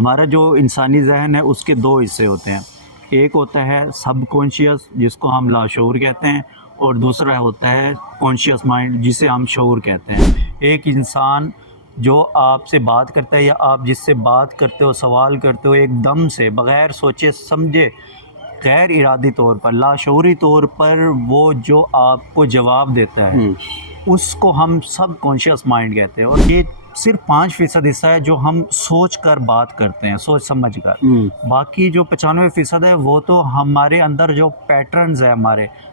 हमारा जो इंसानी ज़हन है उसके दो हिस्से होते हैं। एक होता है सबकॉन्शियस जिसको हम लाशऊर कहते हैं, और दूसरा होता है कॉन्शियस माइंड जिसे हम शऊर कहते हैं। एक इंसान जो आपसे बात करता है या आप जिससे बात करते हो, सवाल करते हो, एकदम से बग़ैर सोचे समझे गैर इरादी तौर पर, लाशऊरी तौर पर वो जो आपको जवाब देता है उसको हम सबकॉन्शियस माइंड कहते हैं। और ये सिर्फ 5% हिस्सा है जो हम सोच कर बात करते हैं, सोच समझ कर। बाकी जो 95% है वो तो हमारे अंदर जो पैटर्न्स है,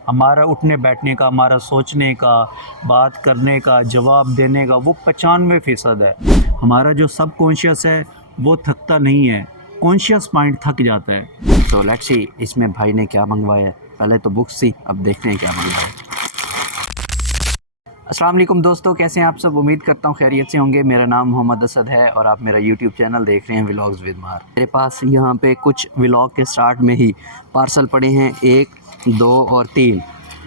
हमारा उठने बैठने का, हमारा सोचने का, बात करने का, जवाब देने का, वो 95% है। हमारा जो सबकॉन्शियस है वो थकता नहीं है, कॉन्शियस माइंड थक जाता है। तो लेट्स सी इसमें भाई ने क्या मंगवाया है। पहले तो बुक्स थी, अब देखते हैं क्या मंगवाया है। अस्सलाम वालेकुम दोस्तों, कैसे हैं आप सब। उम्मीद करता हूँ खैरियत से होंगे। मेरा नाम मोहम्मद असद है और आप मेरा यूट्यूब चैनल देख रहे हैं व्लॉग्स विद मार। मेरे पास यहाँ पे कुछ व्लॉग के स्टार्ट में ही पार्सल पड़े हैं, 1, 2 और 3।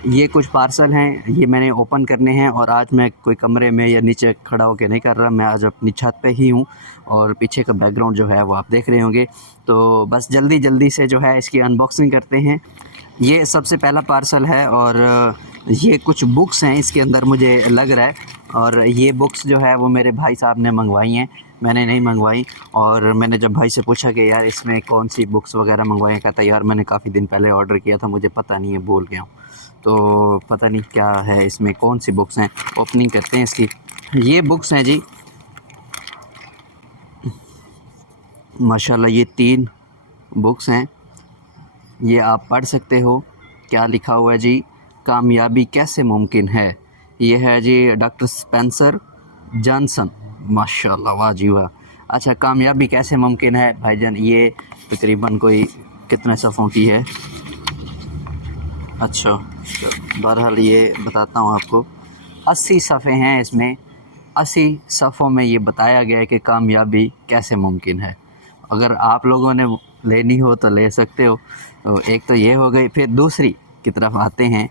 ये कुछ पार्सल हैं, ये मैंने ओपन करने हैं। और आज मैं कोई कमरे में या नीचे खड़ा होकर नहीं कर रहा, मैं आज अपनी छत पे ही हूँ और पीछे का बैकग्राउंड जो है वो आप देख रहे होंगे। तो बस जल्दी से जो है इसकी अनबॉक्सिंग करते हैं। ये सबसे पहला पार्सल है और ये कुछ बुक्स हैं इसके अंदर मुझे लग रहा है। और ये बुक्स जो है वो मेरे भाई साहब ने मंगवाई हैं, मैंने नहीं मंगवाई। और मैंने जब भाई से पूछा कि यार इसमें कौन सी बुक्स वगैरह मंगवाई हैं, कहता यार मैंने काफ़ी दिन पहले ऑर्डर किया था, मुझे पता नहीं है, भूल गया हूँ। तो पता नहीं क्या है इसमें, कौन सी बुक्स हैं। ओपनिंग करते हैं इसकी। ये बुक्स हैं जी, माशाल्लाह ये 3 बुक्स हैं। ये आप पढ़ सकते हो। क्या लिखा हुआ है जी, कामयाबी कैसे मुमकिन है। ये है जी डॉक्टर स्पेंसर जॉनसन, माशाल्लाह, वाह जी वाह। अच्छा, कामयाबी कैसे मुमकिन है भाईजान, ये तकरीबन कोई कितने सफ़ों की है। अच्छा, तो बहरहाल ये बताता हूँ आपको, 80 सफ़े हैं इसमें। 80 सफ़ों में ये बताया गया है कि कामयाबी कैसे मुमकिन है। अगर आप लोगों ने लेनी हो तो ले सकते हो। तो एक तो ये हो गई। फिर दूसरी की तरफ आते हैं।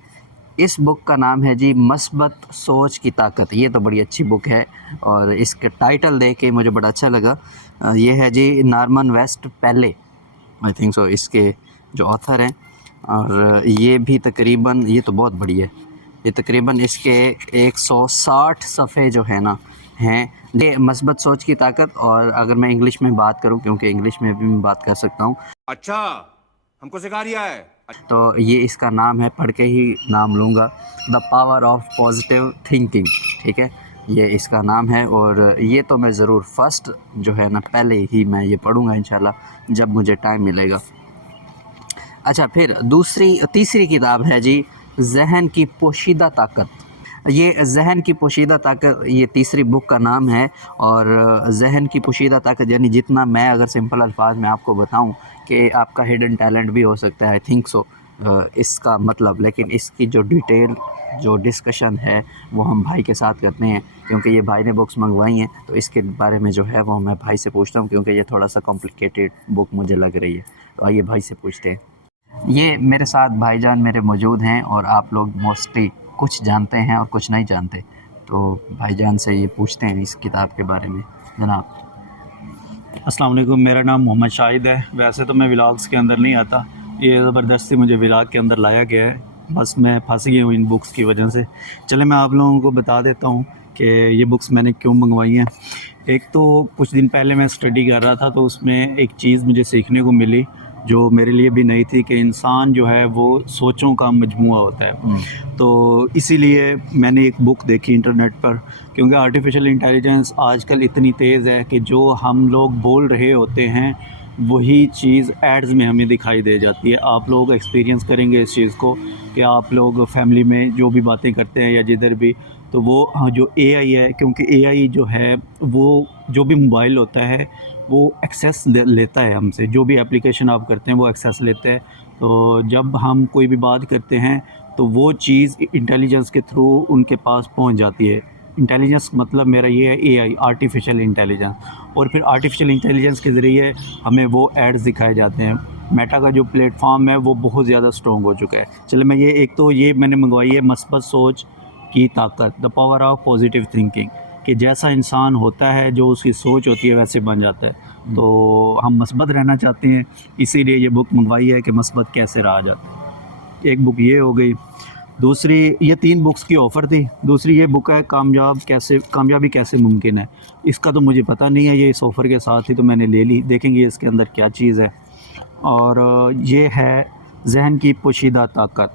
इस बुक का नाम है जी मस्बत सोच की ताकत। ये तो बड़ी अच्छी बुक है और इसका टाइटल देख के मुझे बड़ा अच्छा लगा। ये है जी Norman West Pele, I think so, इसके जो ऑथर हैं। और ये भी तकरीबन, ये तो बहुत बढ़िया है, ये तकरीबन इसके 160 सफ़े जो है ना हैं। ये मस्बत सोच की ताकत। और अगर मैं इंग्लिश में बात करूं, क्योंकि इंग्लिश में भी मैं बात कर सकता हूं। अच्छा, हमको सिखा रिया है। तो ये इसका नाम है, पढ़ के ही नाम लूँगा, the power of positive thinking. ठीक है, ये इसका नाम है। और ये तो मैं ज़रूर फर्स्ट जो है ना, पहले ही मैं ये पढ़ूँगा इंशाल्लाह जब मुझे टाइम मिलेगा। अच्छा, फिर तीसरी किताब है जी ज़हन की पोशीदा ताकत। ये ज़हन की पोशीदा ताकत, ये तीसरी बुक का नाम है। और ज़हन की पोशीदा ताकत यानी, जितना मैं अगर सिंपल अल्फाज में आपको बताऊं कि आपका हिडन टैलेंट भी हो सकता है, आई थिंक सो, इसका मतलब। लेकिन इसकी जो डिटेल, जो डिस्कशन है वो हम भाई के साथ करते हैं, क्योंकि ये भाई ने बुक्स मंगवाई हैं। तो इसके बारे में जो है वो मैं भाई से पूछता हूँ, क्योंकि ये थोड़ा सा कॉम्प्लिकेटेड बुक मुझे लग रही है। तो आइए भाई से पूछते हैं। ये मेरे साथ भाईजान मेरे मौजूद हैं और आप लोग मोस्टली कुछ जानते हैं और कुछ नहीं जानते। तो भाईजान से ये पूछते हैं इस किताब के बारे में। जनाब अस्सलाम वालेकुम, मेरा नाम मोहम्मद शाहिद है। वैसे तो मैं व्लॉग्स के अंदर नहीं आता, ये ज़बरदस्ती मुझे व्लॉग के अंदर लाया गया है, बस मैं फंस गया हूँ इन बुक्स की वजह से। चले मैं आप लोगों को बता देता हूँ कि ये बुक्स मैंने क्यों मंगवाई हैं। एक तो कुछ दिन पहले मैं स्टडी कर रहा था, तो उसमें एक चीज़ मुझे सीखने को मिली जो मेरे लिए भी नई थी, कि इंसान जो है वो सोचों का मजमुआ होता है। तो इसीलिए मैंने एक बुक देखी इंटरनेट पर, क्योंकि आर्टिफिशियल इंटेलिजेंस आजकल इतनी तेज़ है कि जो हम लोग बोल रहे होते हैं वही चीज़ एड्स में हमें दिखाई दे जाती है। आप लोग एक्सपीरियंस करेंगे इस चीज़ को कि आप लोग फैमिली में जो भी बातें करते हैं या जिधर भी, तो वो जो एआई है, क्योंकि एआई जो है वो जो भी मोबाइल होता है वो एक्सेस लेता है हमसे, जो भी एप्लीकेशन आप करते हैं वो एक्सेस लेता है। तो जब हम कोई भी बात करते हैं तो वो चीज़ इंटेलिजेंस के थ्रू उनके पास पहुंच जाती है। इंटेलिजेंस मतलब मेरा ये है एआई, आर्टिफिशियल इंटेलिजेंस। और फिर आर्टिफिशियल इंटेलिजेंस के ज़रिए हमें वो एड्स दिखाए जाते हैं। मेटा का जो प्लेटफॉर्म है वो बहुत ज़्यादा स्ट्रॉन्ग हो चुका है। चलो मैं ये, एक तो ये मैंने मंगवाई है मस्बत सोच की ताकत, the power of positive thinking, कि जैसा इंसान होता है, जो उसकी सोच होती है वैसे बन जाता है। तो हम मस्बत रहना चाहते हैं, इसीलिए ये बुक मंगवाई है कि मस्बत कैसे रहा जाता है। एक बुक ये हो गई, दूसरी ये 3 बुक्स की ऑफ़र थी। दूसरी ये बुक है कामयाबी कैसे मुमकिन है। इसका तो मुझे पता नहीं है, ये इस ऑफ़र के साथ ही तो मैंने ले ली। देखेंगे इसके अंदर क्या चीज़ है। और ये है जहन की पोशीदा ताकत,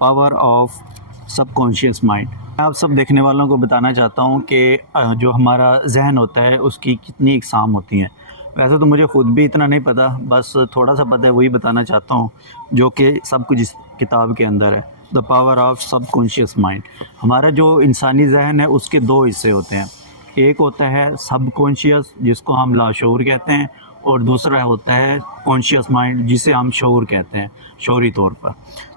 पावर ऑफ सबकॉन्शियस माइंड। मैं आप सब देखने वालों को बताना चाहता हूँ कि जो हमारा जहन होता है उसकी कितनी इकसाम होती हैं। वैसे तो मुझे ख़ुद भी इतना नहीं पता, बस थोड़ा सा पता है, वही बताना चाहता हूँ जो कि सब कुछ इस किताब के अंदर है। The power of subconscious mind. हमारा जो इंसानी जहन है उसके 2 हिस्से होते हैं। एक होता है सबकॉन्शियस, जिसको हम लाशऊर कहते हैं, और दूसरा होता है कॉन्शियस माइंड, जिसे हम शऊर कहते हैं, शऊरी तौर पर।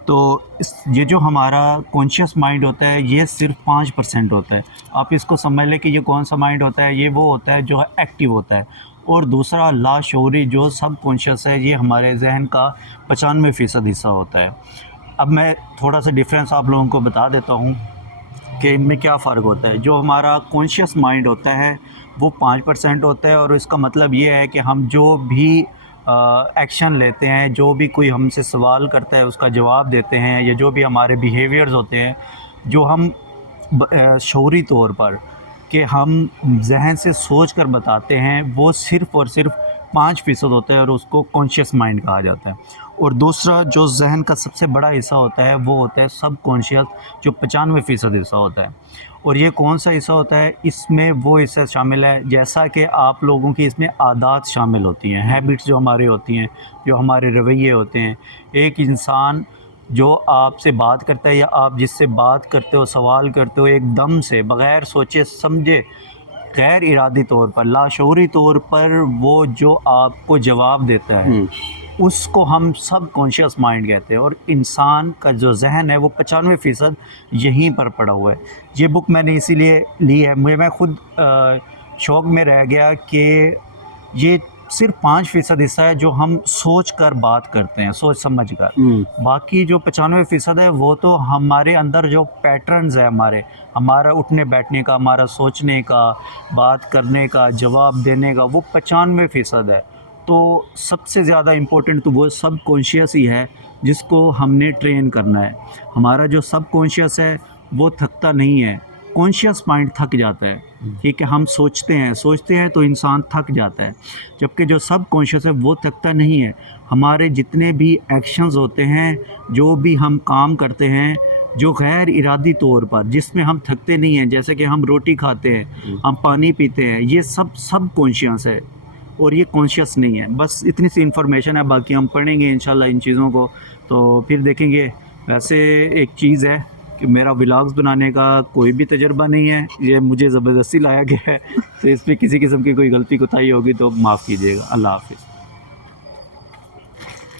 तो ये जो हमारा कॉन्शियस माइंड होता है ये सिर्फ 5% होता है। आप इसको समझ लें कि ये कौन सा माइंड होता है, ये वो होता है जो एक्टिव होता है। और दूसरा लाशऊरी जो सबकॉन्शियस है, ये हमारे जहन का 95% हिस्सा होता है। अब मैं थोड़ा सा डिफरेंस आप लोगों को बता देता हूँ कि इनमें क्या फ़र्क होता है। जो हमारा कॉन्शियस माइंड होता है वो 5% होता है, और इसका मतलब ये है कि हम जो भी एक्शन लेते हैं, जो भी कोई हमसे सवाल करता है उसका जवाब देते हैं, या जो भी हमारे बिहेवियर्स होते हैं जो हम शऊरी तौर पर कि हम जहन से सोच कर बताते हैं, वो सिर्फ़ और सिर्फ 5% होता है, और उसको कॉन्शियस माइंड कहा जाता है। और दूसरा जो जहन का सबसे बड़ा हिस्सा होता है वो होता है सबकॉन्शियस, जो 95% हिस्सा होता है। और ये कौन सा हिस्सा होता है, इसमें वो हिस्सा शामिल है जैसा कि आप लोगों की इसमें आदत शामिल होती हैं, हैबिट्स जो हमारे होती हैं, जो हमारे रवैये होते हैं। एक इंसान जो आपसे बात करता है, या आप जिससे बात करते हो, सवाल करते हो, एकदम से बग़ैर सोचे समझे, गैर इरादी तौर पर, लाशऊरी तौर पर वो जो आपको जवाब देता है, उसको हम सबकॉन्शियस माइंड कहते हैं। और इंसान का जो जहन है वो 95% यहीं पर पड़ा हुआ है। ये बुक मैंने इसीलिए ली है, मैं खुद शौक़ में रह गया कि ये सिर्फ 5% हिस्सा है जो हम सोच कर बात करते हैं, सोच समझ कर। बाकी जो 95% है वो तो हमारे अंदर जो पैटर्न्स है, हमारा उठने बैठने का, हमारा सोचने का, बात करने का, जवाब देने का, वो 95% है। तो सबसे ज़्यादा इम्पोर्टेंट तो वो सबकॉन्शियस ही है जिसको हमने ट्रेन करना है। हमारा जो सबकॉन्शियस है वो थकता नहीं है, कॉन्शियस माइंड थक जाता है। ठीक है, हम सोचते हैं तो इंसान थक जाता है, जबकि जो सबकॉन्शियस है वो थकता नहीं है। हमारे जितने भी एक्शंस होते हैं, जो भी हम काम करते हैं, जो गैर इरादी तौर पर, जिसमें हम थकते नहीं हैं, जैसे कि हम रोटी खाते हैं, हम पानी पीते हैं, ये सब कॉन्शियस है और ये कॉन्शियस नहीं है। बस इतनी सी इन्फॉर्मेशन है, बाकी हम पढ़ेंगे इंशाल्लाह इन चीज़ों को, तो फिर देखेंगे। वैसे एक चीज़ है कि मेरा व्लॉग्स बनाने का कोई भी तजुर्बा नहीं है, ये मुझे ज़बरदस्ती लाया गया है, तो इस पर किसी किस्म की कोई गलती कोताही होगी तो माफ़ कीजिएगा। अल्लाह हाफ़िज़।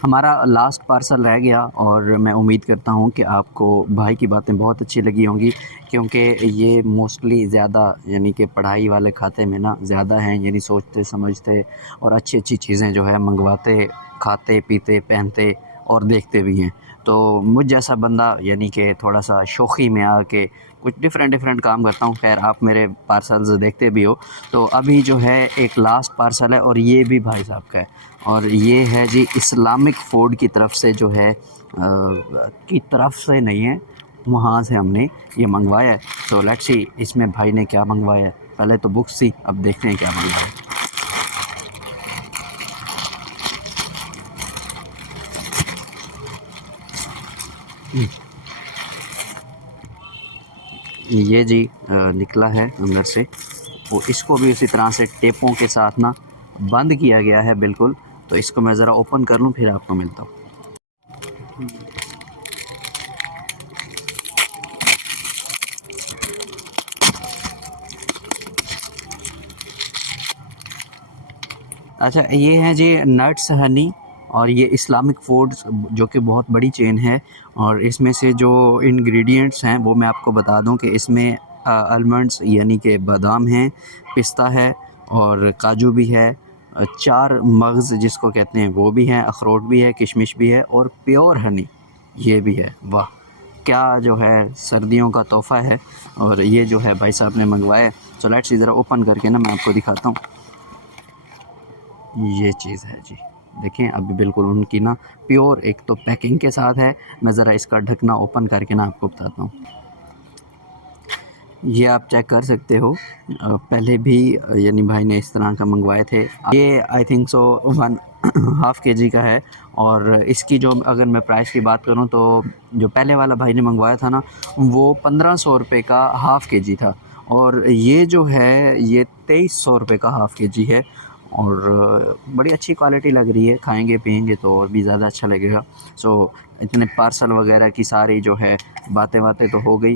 हमारा लास्ट पार्सल रह गया, और मैं उम्मीद करता हूँ कि आपको भाई की बातें बहुत अच्छी लगी होंगी, क्योंकि ये मोस्टली ज़्यादा यानी कि पढ़ाई वाले खाते में ना ज़्यादा हैं, यानी सोचते समझते और अच्छी अच्छी चीज़ें जो है मंगवाते, खाते पीते पहनते और देखते भी हैं। तो मुझ जैसा बंदा यानी कि थोड़ा सा शौक़ी में आके कुछ डिफरेंट काम करता हूँ। खैर, आप मेरे पार्सल्स देखते भी हो। तो अभी जो है एक लास्ट पार्सल है, और ये भी भाई साहब का है, और ये है जी इस्लामिक फूड की तरफ से, जो है की तरफ से नहीं है, वहाँ से हमने ये मंगवाया है। तो लेट्स सी इसमें भाई ने क्या मंगवाया है। पहले तो बुक्स थी, अब देखते हैं क्या मंगवाया है। ये जी निकला है अंदर से, और इसको भी उसी तरह से टेपों के साथ ना बंद किया गया है बिल्कुल। तो इसको मैं ज़रा ओपन कर लूँ, फिर आपको मिलता हूँ। अच्छा, ये है जी नट्स हनी, और ये इस्लामिक फूड्स जो कि बहुत बड़ी चेन है। और इसमें से जो इंग्रेडिएंट्स हैं वो मैं आपको बता दूं कि इसमें आलमंड्स यानी कि बादाम हैं, पिस्ता है, और काजू भी है, 4 मगज़ जिसको कहते हैं वो भी हैं, अखरोट भी है, किशमिश भी है, और प्योर हनी ये भी है। वाह, क्या जो है सर्दियों का तोहफ़ा है। और ये जो है भाई साहब ने मंगवाया है। सो लेट्स ज़रा ओपन करके ना मैं आपको दिखाता हूँ। ये चीज़ है जी। देखें अभी बिल्कुल उनकी ना प्योर एक तो पैकिंग के साथ है। मैं ज़रा इसका ढकना ओपन करके ना आपको बताता हूँ। ये आप चेक कर सकते हो। पहले भी यानी भाई ने इस तरह का मंगवाए थे। ये आई थिंक सो 1.5 केजी का है और इसकी जो अगर मैं प्राइस की बात करूँ तो जो पहले वाला भाई ने मंगवाया था ना वो 1500 रुपये का हाफ़ केजी था और ये जो है ये 2300 रुपये का हाफ़ केजी है और बड़ी अच्छी क्वालिटी लग रही है। खाएंगे पिएंगे तो और भी ज़्यादा अच्छा लगेगा। सो इतने पार्सल वगैरह की सारी जो है बातें तो हो गई।